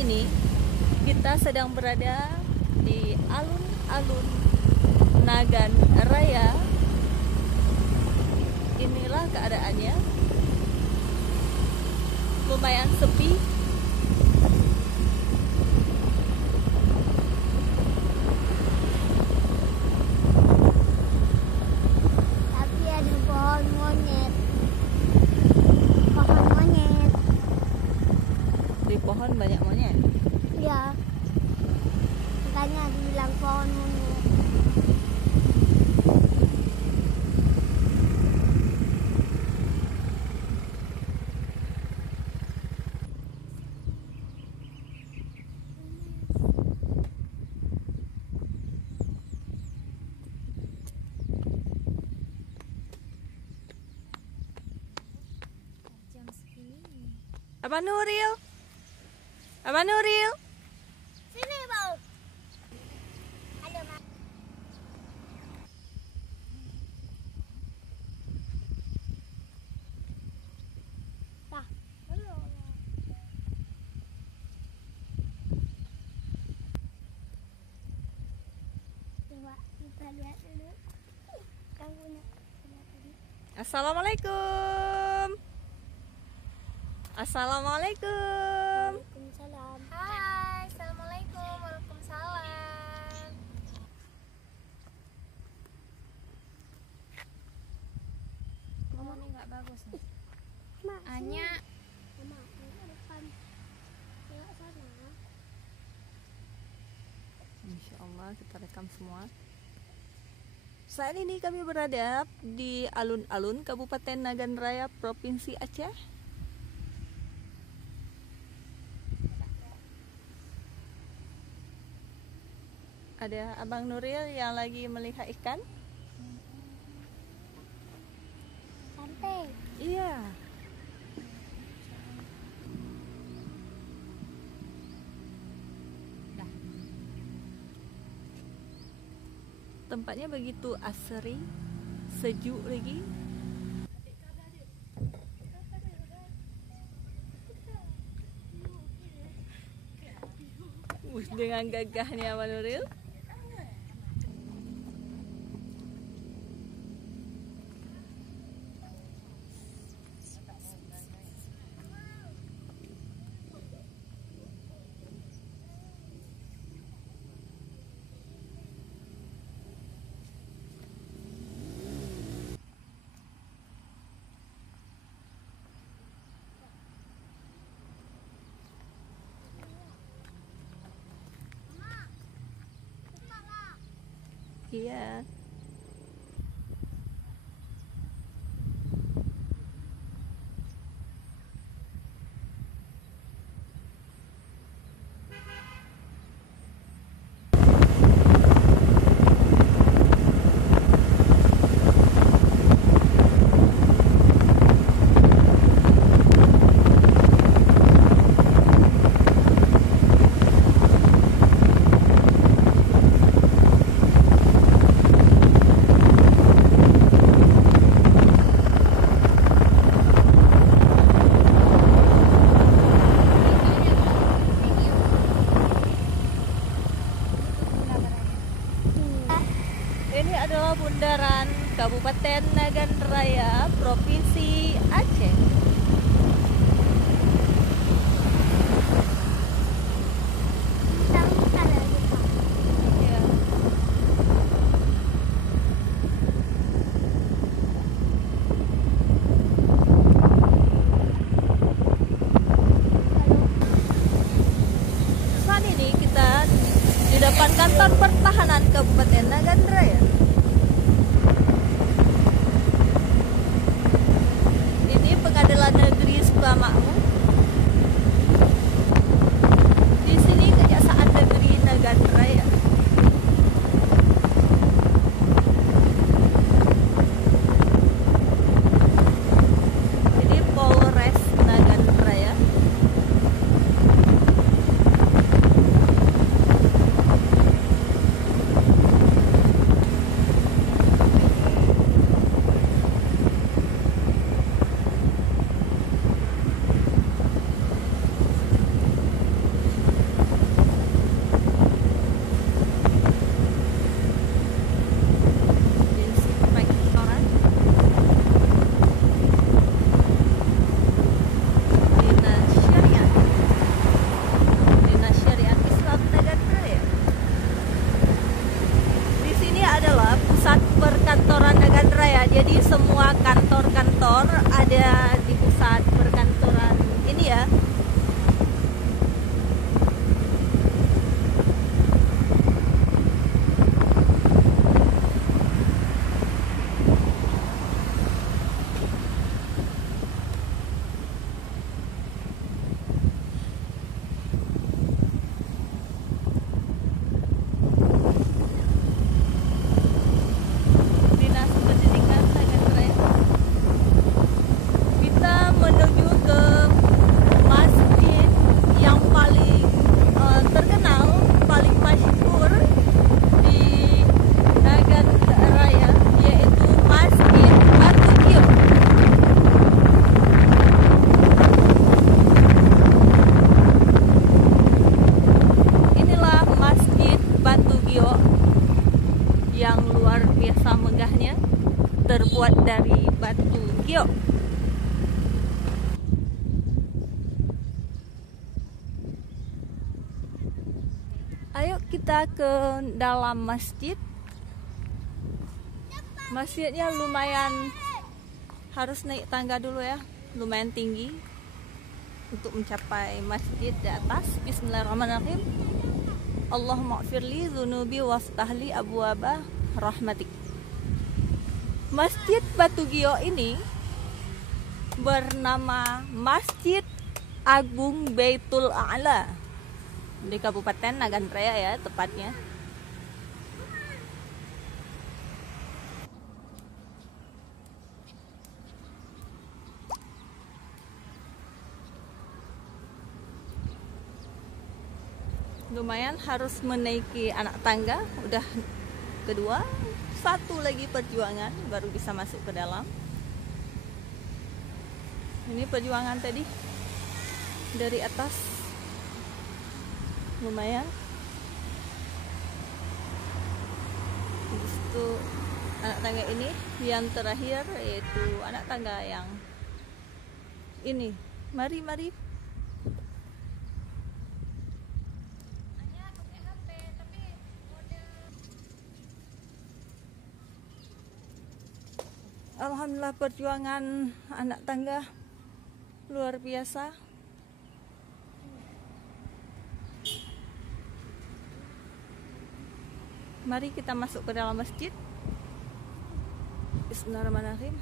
ini kita sedang berada di alun-alun Nagan Raya. Inilah keadaannya, lumayan sepi. Tapi ada pohon monyet. Pohon monyet. Di pohon banyak monyet. Ya. Makanya dibilang pohon monyet. Abang Nuril, Abang Nuril. Sini, Bau. Ada, Mak. Dah. Belum. Coba kita lihat dulu. Kamu punya. Assalamualaikum. Assalamualaikum. Waalaikumsalam. Hai, assalamualaikum, waalaikumsalam. Mama Ini nggak bagus nih. Mak, Anya, Mama, ini depan. Tengok sana. Insya Allah kita rekam semua. Saat ini kami berada di alun-alun Kabupaten Nagan Raya, Provinsi Aceh. Ada Abang Nuril yang lagi melihat ikan. Santai. Iya. Tempatnya begitu asri, sejuk lagi. Dengan gagahnya Abang Nuril. Iya. Ini adalah bundaran Kabupaten Nagan Raya, Provinsi Aceh. Kita ada lupa. Ya. Saat ini kita di depan kantor pertahanan Kabupaten Nagan Raya. Ini Pengadilan Negeri Sukamakmur. Di sini Kejaksaan Negeri Nagan Raya. Ini Polres Nagan Raya. terbuat dari batu giok. Ayo kita ke dalam masjid. Masjidnya lumayan, harus naik tangga dulu ya, lumayan tinggi untuk mencapai masjid di atas. Bismillahirrahmanirrahim. Allahumma gfirli dzunubi waftahli abwaaba rahmatik. Masjid Batu Gio ini bernama Masjid Agung Baitul A'la di Kabupaten Nagan Raya ya tepatnya. Lumayan harus menaiki anak tangga, udah kedua, satu lagi perjuangan baru bisa masuk ke dalam. Ini perjuangan tadi dari atas, lumayan. Habis itu anak tangga ini yang terakhir, yaitu anak tangga yang ini. Mari. Alhamdulillah, perjuangan anak tangga luar biasa. Mari kita masuk ke dalam masjid. Bismillahirrahmanirrahim.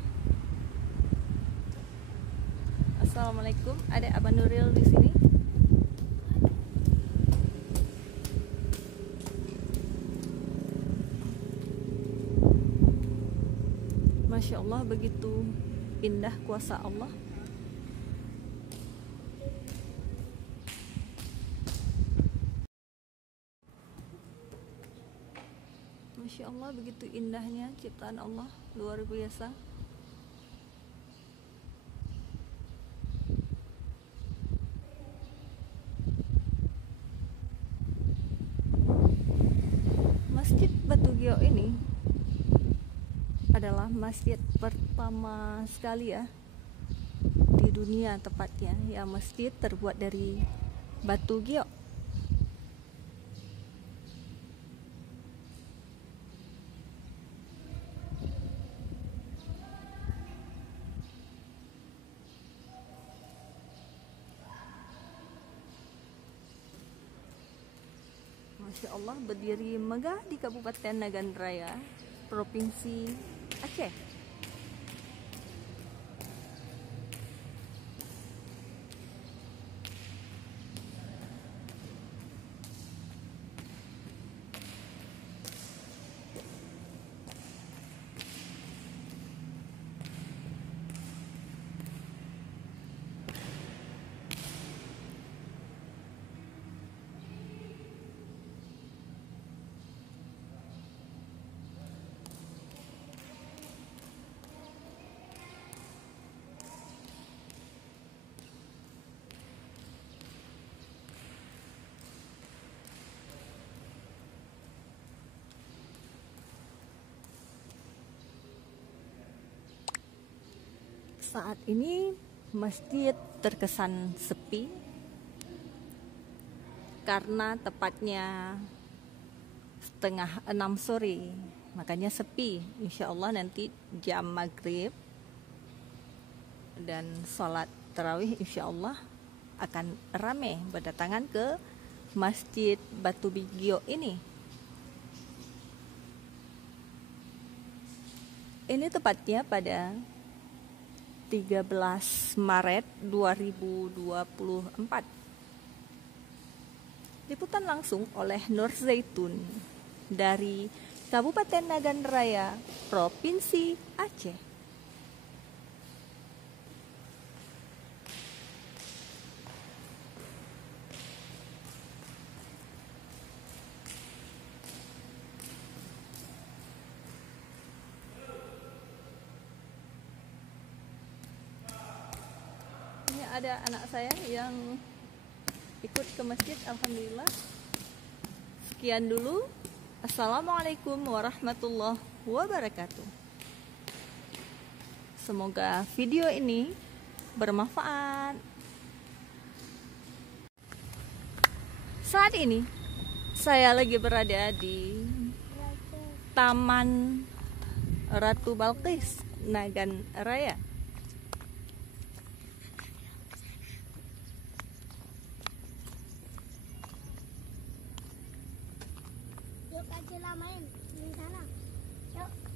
Assalamualaikum. Ada Abang Nuril di sini. Masya Allah, begitu indah kuasa Allah. Masya Allah, begitu indahnya ciptaan Allah, luar biasa. Masjid Batu Gio ini adalah masjid pertama sekali ya di dunia tepatnya, ya, masjid terbuat dari batu giok. Masya Allah, berdiri megah di Kabupaten Nagan Raya, Provinsi Aceh. Saat ini masjid terkesan sepi karena tepatnya 5:30 sore, makanya sepi. Insya Allah nanti jam maghrib dan sholat tarawih insya Allah akan ramai berdatangan ke Masjid Batu Gio ini. Ini tepatnya pada 13 Maret 2024. Liputan langsung oleh Nur Zaitun dari Kabupaten Nagan Raya, Provinsi Aceh. Ada anak saya yang ikut ke masjid, alhamdulillah. Sekian dulu. Assalamualaikum warahmatullahi wabarakatuh. Semoga video ini bermanfaat. Saat ini saya lagi berada di Taman Ratu Balqis, Nagan Raya. Yuk aja lah main di sana. Yuk.